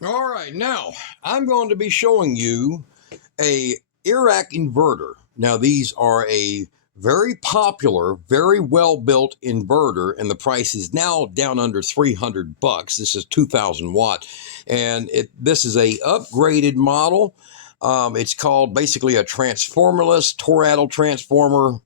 All right, now I'm going to be showing you a Erayak inverter. Now these are a very popular, very well-built inverter, and the price is now down under 300 bucks. This is 2,000 watt, and this is a upgraded model. It's called basically a transformerless toroidal transformer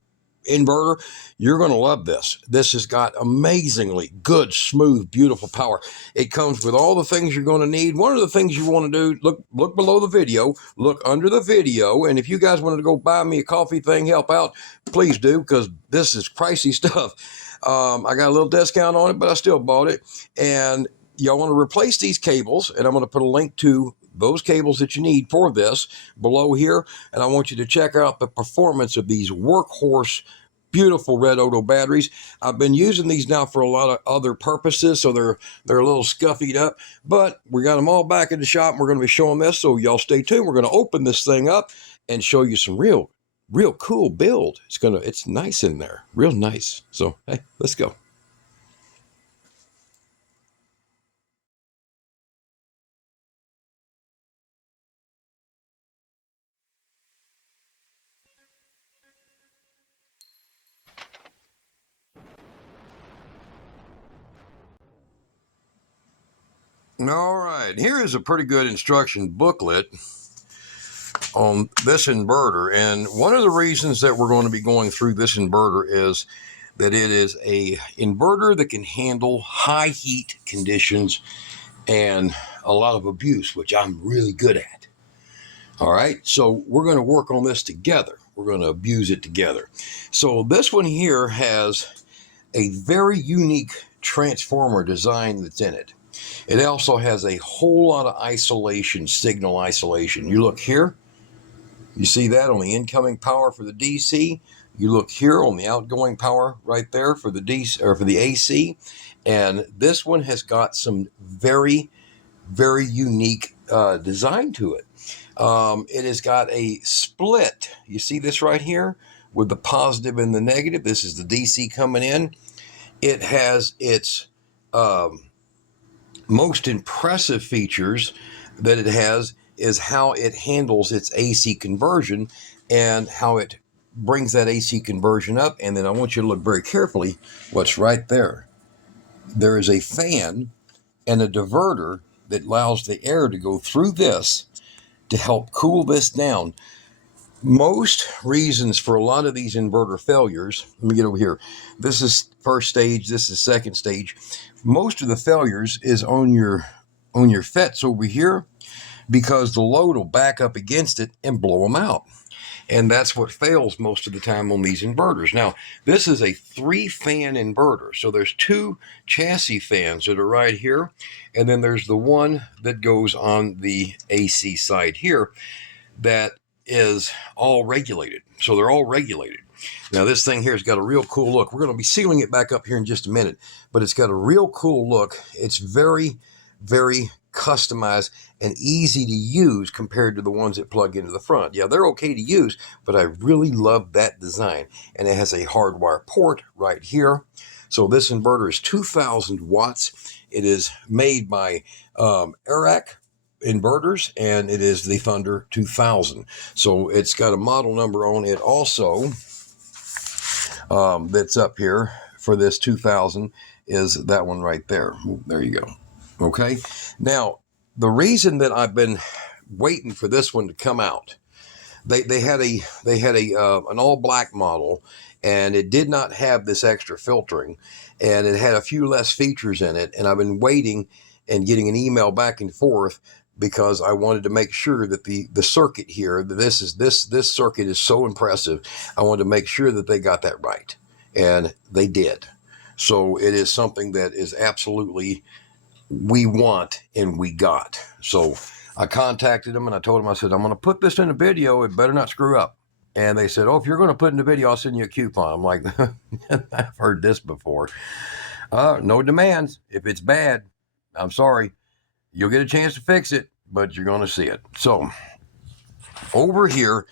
inverter. You're going to love this. This has got amazingly good, smooth, beautiful power. It comes with all the things you're going to need. One of the things you want to do, look below the video, look under the video, and if you guys wanted to go buy me a coffee thing, help out, please do, because this is pricey stuff. I got a little discount on it, but I still bought it. And y'all want to replace these cables, and I'm going to put a link to those cables that you need for this below here, and I want you to check out the performance of these workhorse beautiful red Odo batteries. I've been using these now for a lot of other purposes, so they're a little scuffied up, but we got them all back in the shop, and we're going to be showing this, so y'all stay tuned. We're going to open this thing up and show you some real cool build. It's nice in there, real nice. So hey, let's go. All right, here is a pretty good instruction booklet on this inverter, and one of the reasons that we're going to be going through this inverter is that it is a inverter that can handle high heat conditions and a lot of abuse, which I'm really good at. All right, so we're going to work on this together. We're going to abuse it together. So this one here has a very unique transformer design that's in it. It also has a whole lot of isolation, signal isolation. You look here, you see that on the incoming power for the DC. You look here on the outgoing power right there for the DC or for the AC. And this one has got some very, very unique design to it. It has got a split. You see this right here with the positive and the negative. This is the DC coming in. It has its most impressive features that it has is how it handles its AC conversion and how it brings that AC conversion up. And then I want you to look very carefully what's right there. There is a fan and a diverter that allows the air to go through this to help cool this down. Most reasons for a lot of these inverter failures, let me get over here. This is first stage, this is second stage. Most of the failures is on your FETs over here because the load will back up against it and blow them out. And that's what fails most of the time on these inverters. Now, this is a 3-fan inverter. So there's 2 chassis fans that are right here. And then there's the one that goes on the AC side here that is all regulated. So they're all regulated. Now this thing here has got a real cool look. We're going to be sealing it back up here in just a minute, but it's got a real cool look. It's very, very customized and easy to use compared to the ones that plug into the front. Yeah, they're okay to use, but I really love that design. And it has a hardwire port right here. So this inverter is 2,000 watts. It is made by Erayak inverters, and it is the Thunder 2000. So it's got a model number on it also that's up here for this 2000 is that one right there. There you go. Okay. Now, the reason that I've been waiting for this one to come out, they had an all black model, and it did not have this extra filtering, and it had a few less features in it. And I've been waiting and getting an email back and forth because I wanted to make sure that the circuit here, this circuit is so impressive. I wanted to make sure that they got that right, and they did. So it is something that is absolutely we want and we got. So I contacted them and I told them, I said, I'm going to put this in a video. It better not screw up. And they said, oh, if you're going to put in the video, I'll send you a coupon. I'm like, I've heard this before. No demands. If it's bad, I'm sorry. You'll get a chance to fix it, but you're going to see it. So over here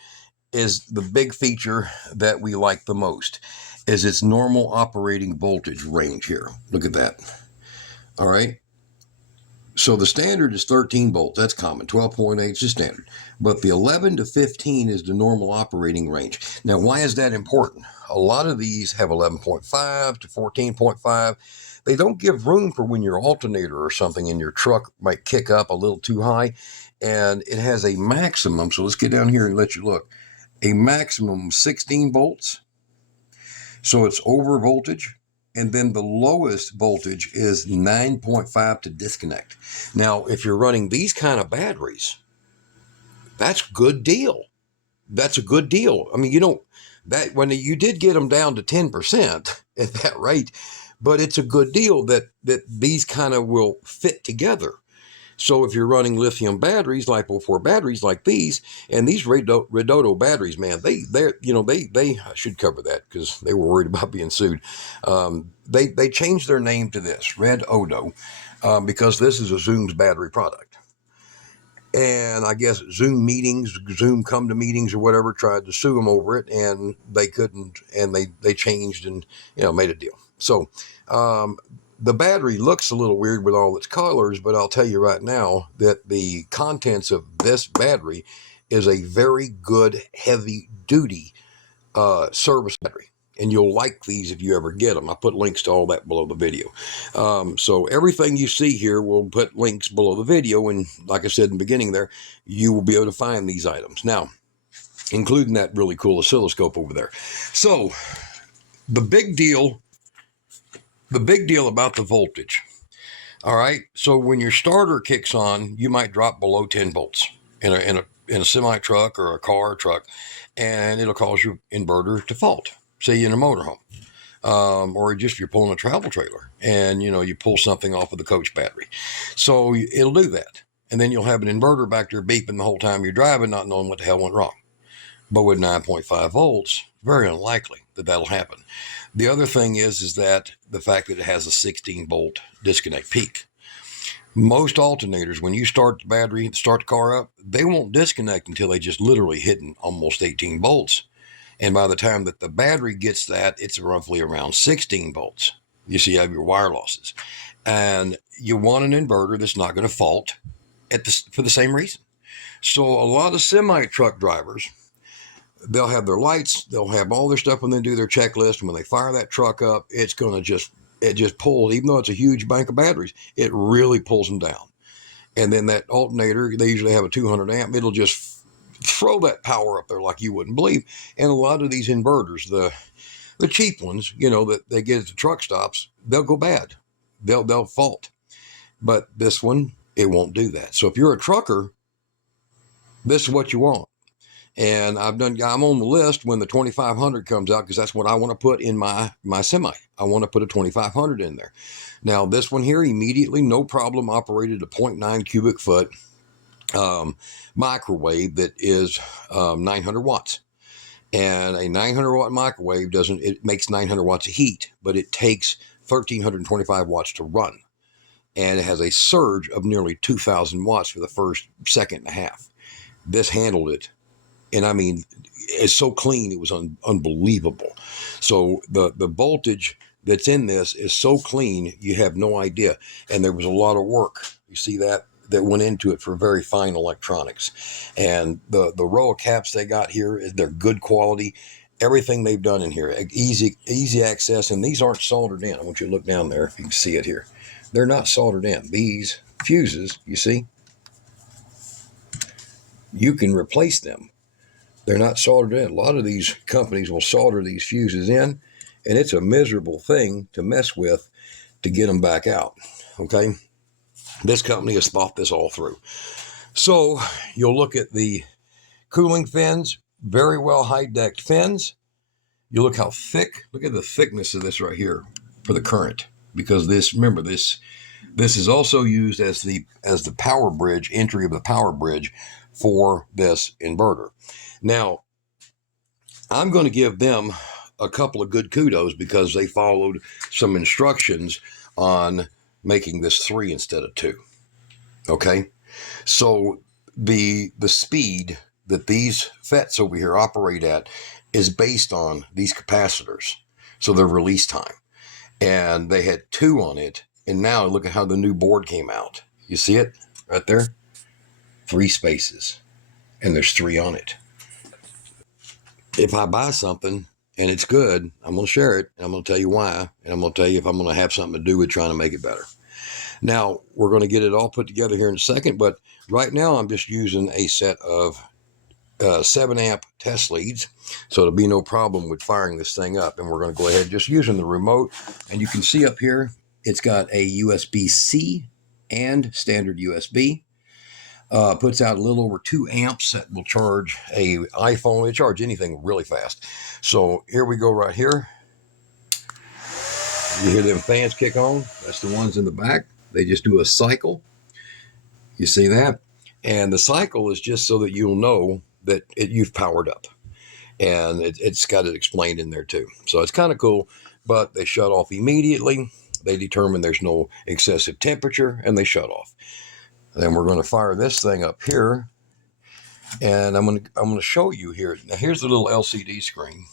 is the big feature that we like the most, is its normal operating voltage range here. Look at that. All right. So the standard is 13 volts. That's common. 12.8 is the standard. But the 11 to 15 is the normal operating range. Now, why is that important? A lot of these have 11.5 to 14.5. They don't give room for when your alternator or something in your truck might kick up a little too high. And it has a maximum. So let's get down here and let you look. A maximum of 16 volts. So it's over voltage. And then the lowest voltage is 9.5 to disconnect. Now, if you're running these kind of batteries, that's a good deal. That's a good deal. I mean, you don't, that when you did get them down to 10% at that rate, but it's a good deal that these kind of will fit together. So if you're running lithium batteries, LiPo4 batteries like these, and these Redodo batteries, man, they I should cover that because they were worried about being sued. They changed their name to this, Redodo, because this is a Zoom's battery product. And I guess Zoom come to meetings or whatever, tried to sue them over it, and they couldn't, and they changed and, made a deal. So, the battery looks a little weird with all its colors, but I'll tell you right now that the contents of this battery is a very good heavy-duty service battery. And you'll like these if you ever get them. I put links to all that below the video. So everything you see here, we'll put links below the video. And like I said in the beginning there, you will be able to find these items. Now, including that really cool oscilloscope over there. So the big deal about the voltage. All right. So when your starter kicks on, you might drop below 10 volts in a semi truck or a car or truck, and it'll cause your inverter to fault. Say in a motorhome, or just you're pulling a travel trailer and you pull something off of the coach battery. So it'll do that. And then you'll have an inverter back there beeping the whole time you're driving, not knowing what the hell went wrong. But with 9.5 volts, very unlikely that that'll happen. The other thing is that the fact that it has a 16 volt disconnect peak. Most alternators, when you start the car up, they won't disconnect until they just literally hitting almost 18 volts. And by the time that the battery gets that, it's roughly around 16 volts. You see, you have your wire losses. And you want an inverter that's not going to fault for the same reason. So a lot of semi-truck drivers, they'll have their lights, they'll have all their stuff when they do their checklist. And when they fire that truck up, it's going to just pulls, even though it's a huge bank of batteries, it really pulls them down. And then that alternator, they usually have a 200 amp, it'll just throw that power up there like you wouldn't believe. And a lot of these inverters, the cheap ones, that they get at the truck stops, they'll go bad. They'll fault. But this one, it won't do that. So if you're a trucker, this is what you want. And I'm on the list when the 2500 comes out, because that's what I want to put in my semi. I want to put a 2500 in there. Now this one here, immediately, no problem, operated a 0.9 cubic foot microwave that is 900 watts. And a 900 watt microwave it makes 900 watts of heat, but it takes 1325 watts to run. And it has a surge of nearly 2000 watts for the first second and a half. This handled it. And I mean, it's so clean, it was unbelievable. So the voltage that's in this is so clean, you have no idea. And there was a lot of work. You see that went into it for very fine electronics. And the row of caps they got here, they're good quality. Everything they've done in here, easy access. And these aren't soldered in. I want you to look down there if you can see it here. They're not soldered in. These fuses, you see, you can replace them. They're not soldered in. A lot of these companies will solder these fuses in, and it's a miserable thing to mess with to get them back out. Okay. This company has thought this all through. So you'll look at the cooling fins, very well high-decked fins. You look how thick, look at the thickness of this right here for the current, because this is also used as the power bridge, entry of the power bridge for this inverter. Now, I'm going to give them a couple of good kudos because they followed some instructions on making this 3 instead of 2. Okay, so the speed that these FETs over here operate at is based on these capacitors, so their release time. And they had 2 on it, and now look at how the new board came out. You see it right there? 3 spaces, and there's 3 on it. If I buy something and it's good, I'm going to share it, and I'm going to tell you why, and I'm going to tell you if I'm going to have something to do with trying to make it better. Now, we're going to get it all put together here in a second, but right now I'm just using a set of 7 amp test leads, so there'll be no problem with firing this thing up. And we're going to go ahead just using the remote, and you can see up here it's got a USB-C and standard USB. Puts out a little over 2 amps that will charge a iPhone. It charge anything really fast. So here we go right here. You hear them fans kick on? That's the ones in the back. They just do a cycle. You see that? And the cycle is just so that you'll know that you've powered up. And it's got it explained in there too. So it's kind of cool, but they shut off immediately. They determine there's no excessive temperature, and they shut off. Then we're going to fire this thing up here, and I'm going to show you here. Now here's the little LCD screen.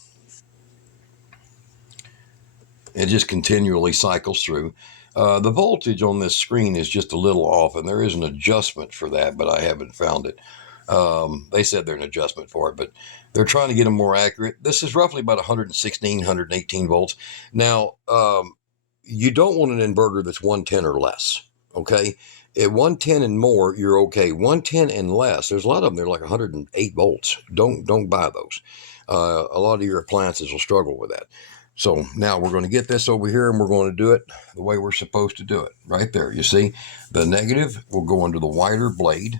It just continually cycles through. The voltage on this screen is just a little off, and there is an adjustment for that, but I haven't found it. They said there's an adjustment for it, but they're trying to get them more accurate. This is roughly about 116, 118 volts. Now, you don't want an inverter that's 110 or less, okay? At 110 and more, you're okay. 110 and less, there's a lot of them, they're like 108 volts. Don't buy those. A lot of your appliances will struggle with that. So now we're going to get this over here, and we're going to do it the way we're supposed to do it. Right there, you see? The negative will go under the wider blade.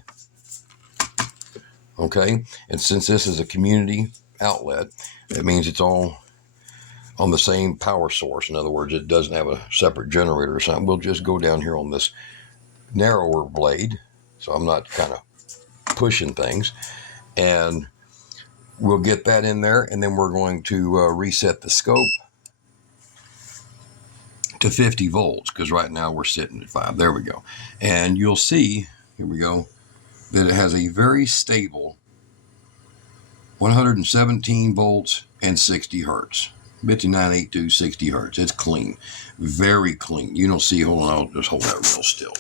Okay, and since this is a community outlet, it means it's all on the same power source. In other words, it doesn't have a separate generator or something. We'll just go down here on this narrower blade, so I'm not kind of pushing things, and we'll get that in there, and then we're going to reset the scope to 50 volts, because right now we're sitting at 5. There we go. And you'll see, here we go, that it has a very stable 117 volts and 60 hertz. 5982, 60 hertz. It's clean. Very clean. You don't see, hold on, I'll just hold that real still.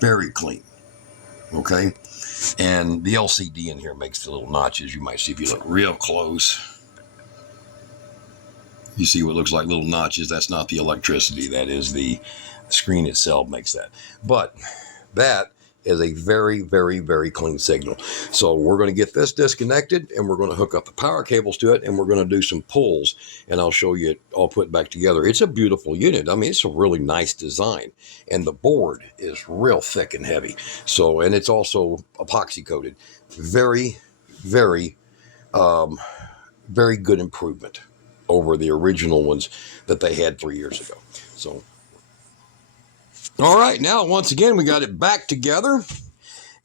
Very clean. Okay? And the LCD in here makes the little notches. You might see if you look real close. You see what looks like little notches. That's not the electricity. That is the screen itself makes that. But that is a very, very, very clean signal. So we're going to get this disconnected, and we're going to hook up the power cables to it, and we're going to do some pulls, and I'll show you it all put back together. It's a beautiful unit. I mean, it's a really nice design, and the board is real thick and heavy. So, and it's also epoxy coated. Very, very, very good improvement over the original ones that they had 3 years ago. So, all right, now once again we got it back together,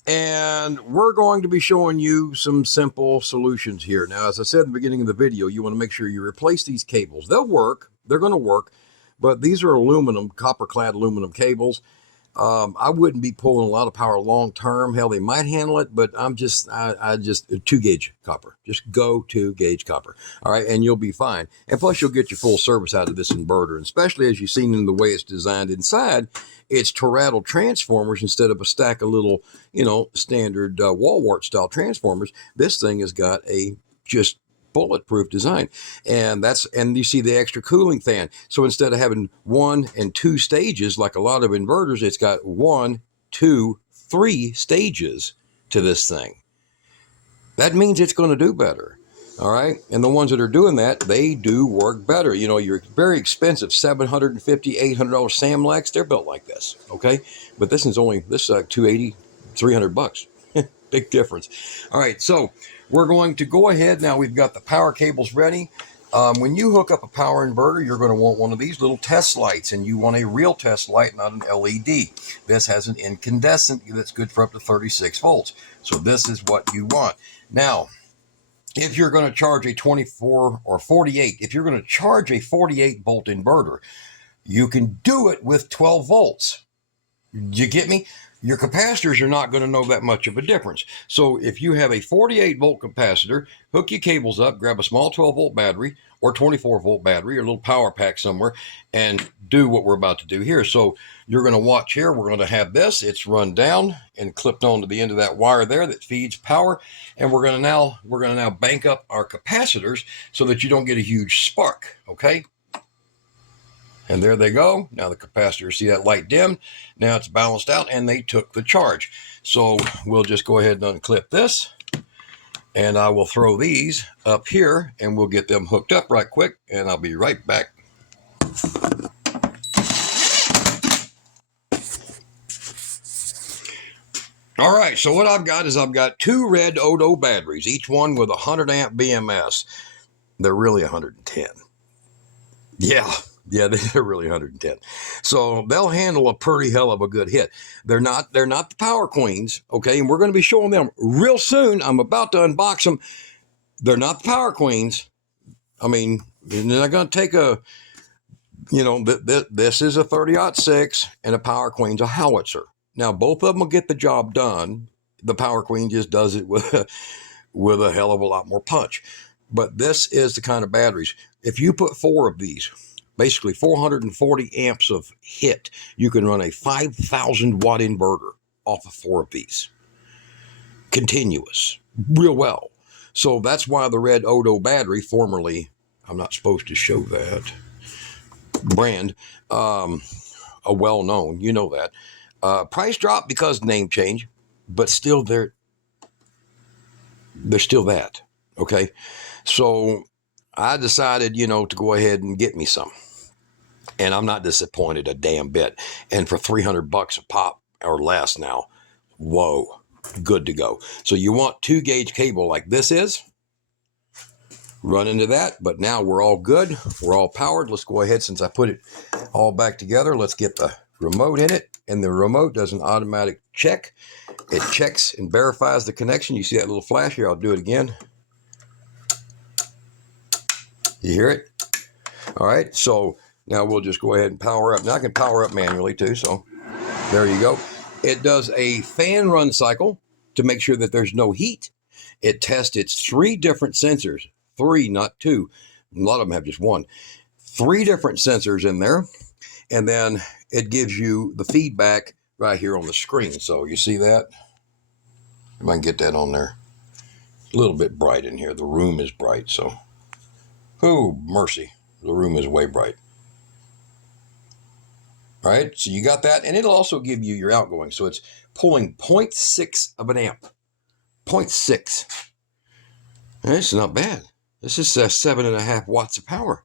and we're going to be showing you some simple solutions here. Now, as I said in the beginning of the video, you want to make sure you replace these cables. They'll work, they're going to work, but these are aluminum, copper-clad aluminum cables. I wouldn't be pulling a lot of power long term. Hell, they might handle it, but I just 2-gauge copper. Just go 2-gauge copper. All right, and you'll be fine. And plus, you'll get your full service out of this inverter. And especially as you've seen in the way it's designed inside, it's toroidal transformers instead of a stack of little, standard wall wart style transformers. This thing has got a just bulletproof design, and you see the extra cooling fan. So instead of having 1 and 2 stages like a lot of inverters, it's got 1, 2, 3 stages to this thing. That means it's going to do better. All right, and the ones that are doing that, they do work better. Your very expensive $750, $800 Samlex, they're built like this. Okay, but this is like $280, $300. Big difference. All right, so we're going to go ahead. Now we've got the power cables ready. When you hook up a power inverter, you're going to want one of these little test lights, and you want a real test light, not an LED. This has an incandescent that's good for up to 36 volts. So this is what you want. Now, if you're going to charge a 24 or 48, if you're going to charge a 48 volt inverter, you can do it with 12 volts. Do you get me? your capacitors are not going to know that much of a difference. So if you have a 48 volt capacitor, hook your cables up, grab a small 12 volt battery or 24 volt battery or a little power pack somewhere, and do what we're about to do here. So you're going to watch here. We're going to have this. It's run down and clipped onto the end of that wire there that feeds power. And we're going to now bank up our capacitors so that you don't get a huge spark. Okay. And there they go. Now the capacitors, see that light dim? Now it's balanced out and they took the charge. So we'll just go ahead and unclip this. And I will throw these up here and we'll get them hooked up right quick. And I'll be right back. All right, so what I've got is I've got two red Odo batteries, each one with 100 amp BMS. They're really 110. Yeah, they're really 110. So they'll handle a pretty hell of a good hit. They're not the power queens, okay? And we're going to be showing them real soon. I'm about to unbox them. They're not the power queens. I mean, they're not going to take a, this is a 30-06 and a power queen's a howitzer. Now, both of them will get the job done. The power queen just does it with a hell of a lot more punch. But this is the kind of batteries. If you put 4 of these, basically 440 amps of hit, you can run a 5,000 watt inverter off of 4 of these. Continuous, real well. So that's why the red Odo battery, formerly, I'm not supposed to show that brand, a well-known, you know that. Price drop because name change, but still they're still that, okay? So I decided, to go ahead and get me some. And I'm not disappointed a damn bit. And for $300 a pop or less now, whoa, good to go. So you want 2-gauge cable like this is, run into that, but now we're all good. We're all powered. Let's go ahead, since I put it all back together, let's get the remote in it. And the remote does an automatic check. It checks and verifies the connection. You see that little flash here? I'll do it again. You hear it? All right, so now we'll just go ahead and power up. Now I can power up manually too, so there you go. It does a fan run cycle to make sure that there's no heat. It tests its 3 different sensors. 3, not 2. A lot of them have just 1. 3 different sensors in there. And then it gives you the feedback right here on the screen. So you see that? If I can get that on there. A little bit bright in here. The room is bright, so. Oh, mercy. The room is way bright. All right, so you got that. And it'll also give you your outgoing. So it's pulling 0.6 of an amp. 0.6. That's not bad. This is 7.5 watts of power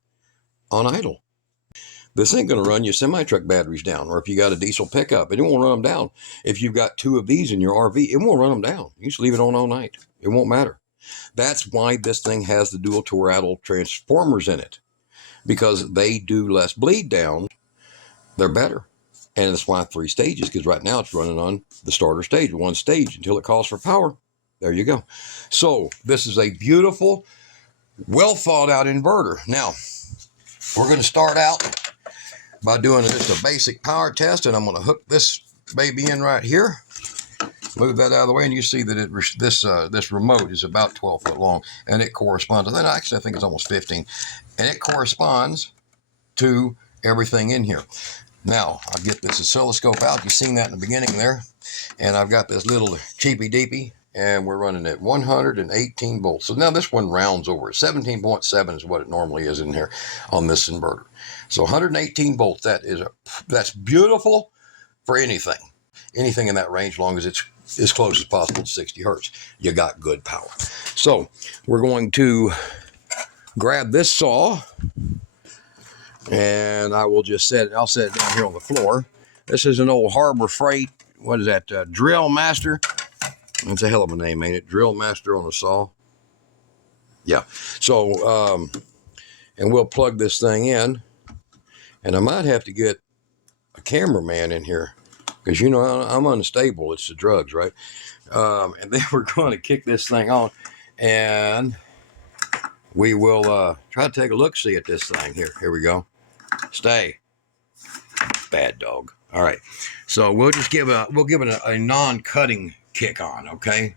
on idle. This ain't going to run your semi-truck batteries down, or if you got a diesel pickup, it won't run them down. If you've got 2 of these in your RV, it won't run them down. You just leave it on all night. It won't matter. That's why this thing has the dual toroidal transformers in it, because they do less bleed down. They're better. And that's why 3 stages, because right now it's running on the starter stage, 1 stage until it calls for power. There you go. So this is a beautiful, well thought out inverter. Now, we're going to start out by doing just a basic power test, and I'm going to hook this baby in right here. Move that out of the way, and you see that this remote is about 12 foot long, and it corresponds. Actually, I think it's almost 15, and it corresponds to everything in here. Now, I'll get this oscilloscope out. You've seen that in the beginning there, and I've got this little cheapy deepy, and we're running at 118 volts. So now this one rounds over. 17.7 is what it normally is in here on this inverter. So 118 volts, that's beautiful for anything in that range, as long as it's as close as possible to 60 hertz. You got good power. So we're going to grab this saw, and I'll set it down here on the floor. This is an old Harbor Freight, what is that, Drill Master? That's a hell of a name, ain't it? Drill Master on a saw. Yeah. So, and we'll plug this thing in. And I might have to get a cameraman in here, because, I'm unstable. It's the drugs, right? And then we're going to kick this thing on, and we will try to take a look-see at this thing here. Here we go. Stay. Bad dog. All right, so we'll just give it a non-cutting kick on, okay?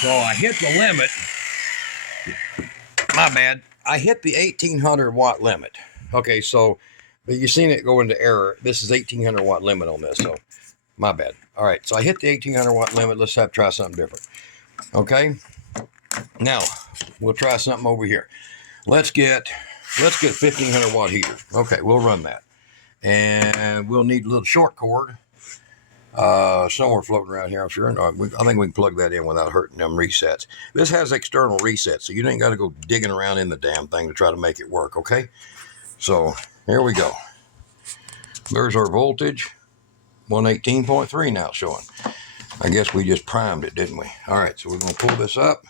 So I hit the limit. My bad. I hit the 1800 watt limit. Okay, so you've seen it go into error. This is 1800 watt limit on this, so my bad. All right, so I hit the 1800 watt limit. Let's try something different. Okay, now we'll try something over here. Let's get 1500 watt heater. Okay, we'll run that, and we'll need a little short cord somewhere floating around here, I'm sure. No, I think we can plug that in without hurting them resets. This has external resets, so you ain't got to go digging around in the damn thing to try to make it work, okay? So here we go. There's our voltage, 118.3 now showing. I guess we just primed it, didn't we? All right, so we're going to pull this up,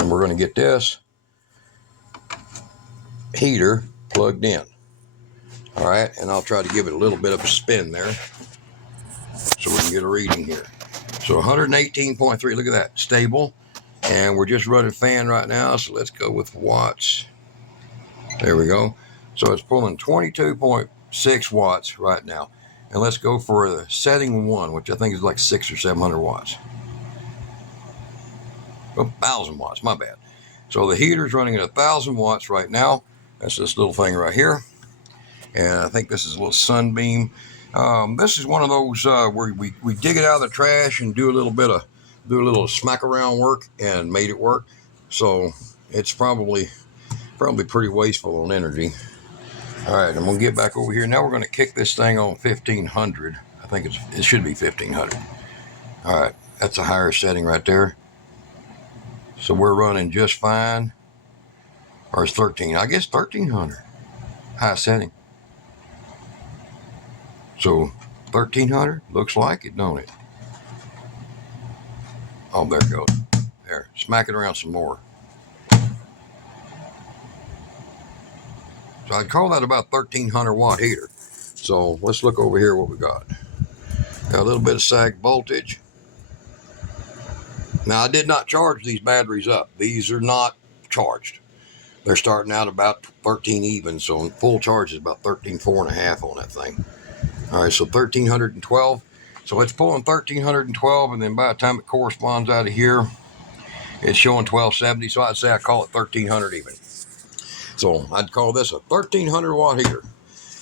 and we're going to get this heater plugged in. All right, and I'll try to give it a little bit of a spin there so we can get a reading here. So 118.3, look at that, stable. And we're just running fan right now, so let's go with watts. There we go. So it's pulling 22.6 watts right now. And let's go for the setting 1, which I think is like 600 or 700 watts. 1,000 watts, my bad. So the heater's running at 1,000 watts right now. That's this little thing right here. And I think this is a little sunbeam. This is one of those where we dig it out of the trash and do a little smack around work and made it work. So it's probably pretty wasteful on energy. All right, I'm gonna get back over here. Now we're gonna kick this thing on 1500. I think it should be 1500. All right, that's a higher setting right there. So we're running just fine. Or it's 13, I guess 1300. High setting. So 1300, looks like it, don't it? Oh, there it goes. There, smack it around some more. So I'd call that about 1300 watt heater. So let's look over here what we got. Got a little bit of sag voltage. Now I did not charge these batteries up. These are not charged. They're starting out about 13 even, so full charge is about 13.4.5 on that thing. All right, so 1312. So it's pulling 1312, and then by the time it corresponds out of here, it's showing 1270. So I'd say I call it 1300 even. So I'd call this a 1300 watt heater.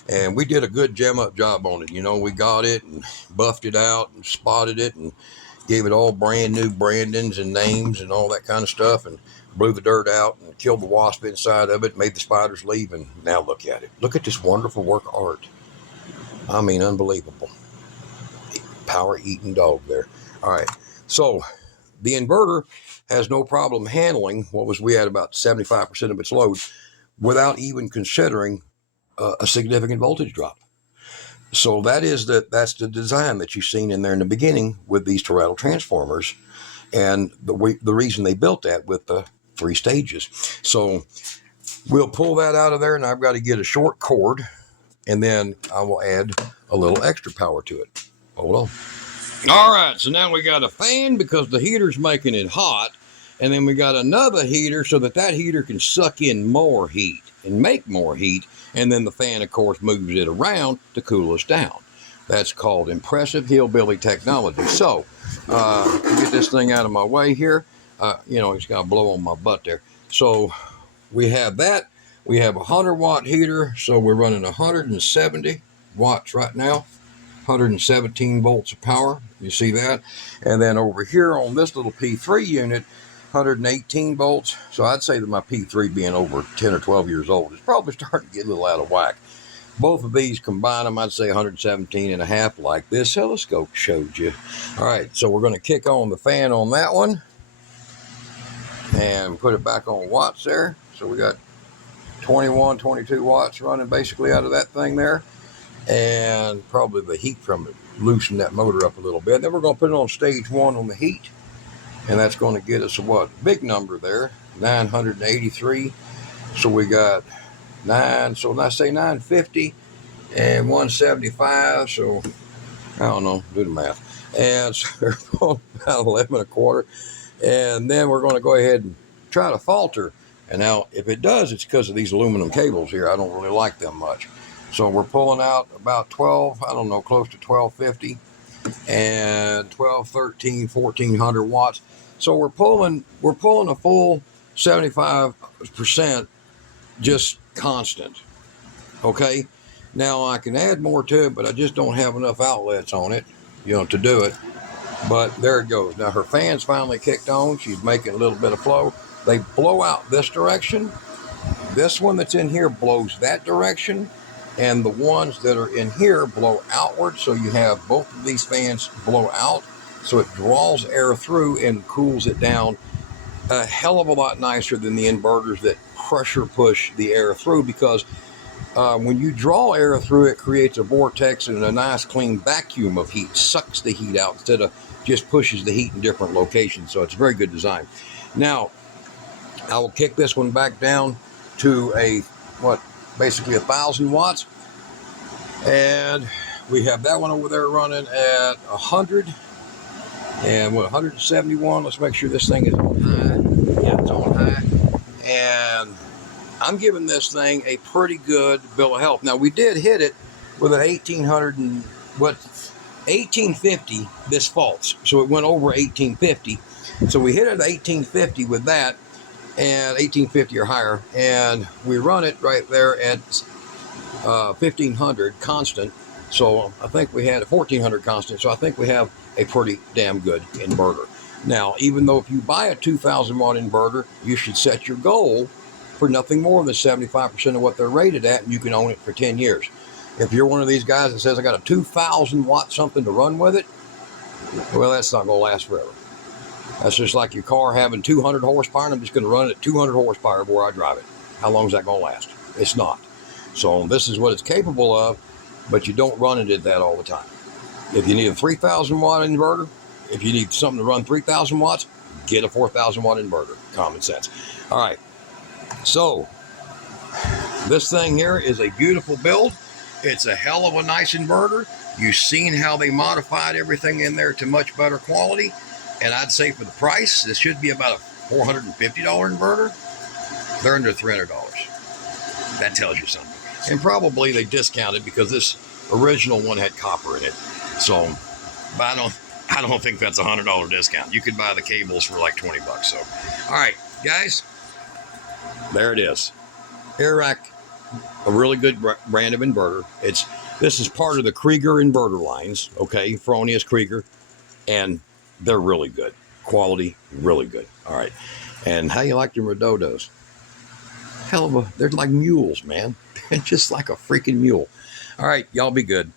And we did a good jam up job on it. You know, we got it and buffed it out and spotted it and gave it all brand new brandings and names and all that kind of stuff, and blew the dirt out and killed the wasp inside of it, made the spiders leave, and now look at it. Look at this wonderful work of art. I mean, unbelievable. Power-eating dog there. All right, so the inverter has no problem handling we had about 75% of its load without even considering a significant voltage drop. So that's the design that you've seen in there in the beginning with these toroidal transformers, and the reason they built that with the 3 stages. So we'll pull that out of there, and I've got to get a short cord, and then I will add a little extra power to it. Hold on. All right, so now we got a fan because the heater's making it hot, and then we got another heater so that heater can suck in more heat and make more heat, and then the fan, of course, moves it around to cool us down. That's called impressive hillbilly technology. So, get this thing out of my way here. It's got to blow on my butt there. So, we have that. We have a 100 watt heater, so we're running 170 watts right now. 117 volts of power. You see that? And then over here on this little P3 unit, 118 volts. So I'd say that my P3 being over 10 or 12 years old is probably starting to get a little out of whack. Both of these combine them, I'd say 117 and a half, like this oscilloscope showed you. All right, so we're going to kick on the fan on that one and put it back on watts there. So we got 21, 22 watts running basically out of that thing there. And probably the heat from it loosened that motor up a little bit. Then we're going to put it on stage 1 on the heat. And that's going to get us a big number there, 983. So we got 9, so let's say 950 and 175. So I don't know, do the math. And so they're about 11 a quarter. And then we're going to go ahead and try to falter. And now, if it does, it's because of these aluminum cables here. I don't really like them much. So we're pulling out about 12, I don't know, close to 1250 and 12, 13, 1400 watts. So we're pulling a full 75% just constant. Okay. Now I can add more to it, but I just don't have enough outlets on it, to do it. But there it goes. Now her fan's finally kicked on. She's making a little bit of flow. They blow out this direction. This one that's in here blows that direction. And the ones that are in here blow outward. So you have both of these fans blow out. So it draws air through and cools it down a hell of a lot nicer than the inverters that pressure push the air through, because when you draw air through, it creates a vortex and a nice clean vacuum of heat, sucks the heat out instead of just pushes the heat in different locations. So it's a very good design. Now, I will kick this one back down to basically 1,000 watts. And we have that one over there running at 100 and 171. Let's make sure this thing is on high. Yeah, it's on high. And I'm giving this thing a pretty good bill of health. Now, we did hit it with an 1850, this faults. So it went over 1850. So we hit it at 1850 with that, and 1850 or higher. And we run it right there at 1500 constant. So I think we had a 1400 constant. So I think we have a pretty damn good inverter. Now, even though if you buy a 2000 watt inverter, you should set your goal for nothing more than 75% of what they're rated at, and you can own it for 10 years. If you're one of these guys that says, I got a 2000 watt something to run with it, well, that's not going to last forever. That's just like your car having 200 horsepower, and I'm just going to run it at 200 horsepower before I drive it. How long is that going to last? It's not. So this is what it's capable of, but you don't run it at that all the time. If you need a 3,000 watt inverter, if you need something to run 3,000 watts, get a 4,000 watt inverter. Common sense. All right. So this thing here is a beautiful build. It's a hell of a nice inverter. You've seen how they modified everything in there to much better quality. And I'd say for the price, this should be about a $450 inverter. They're under $300. That tells you something. And probably they discounted because this original one had copper in it. So, but I don't think that's a $100 discount. You could buy the cables for like 20 bucks. So, all right, guys, there it is. Erayak, a really good brand of inverter. This is part of the Krieger inverter lines, okay? Fronius Krieger, and they're really good. Quality, really good. All right. And how you like them Redodos? They're like mules, man. Just like a freaking mule. All right, y'all be good.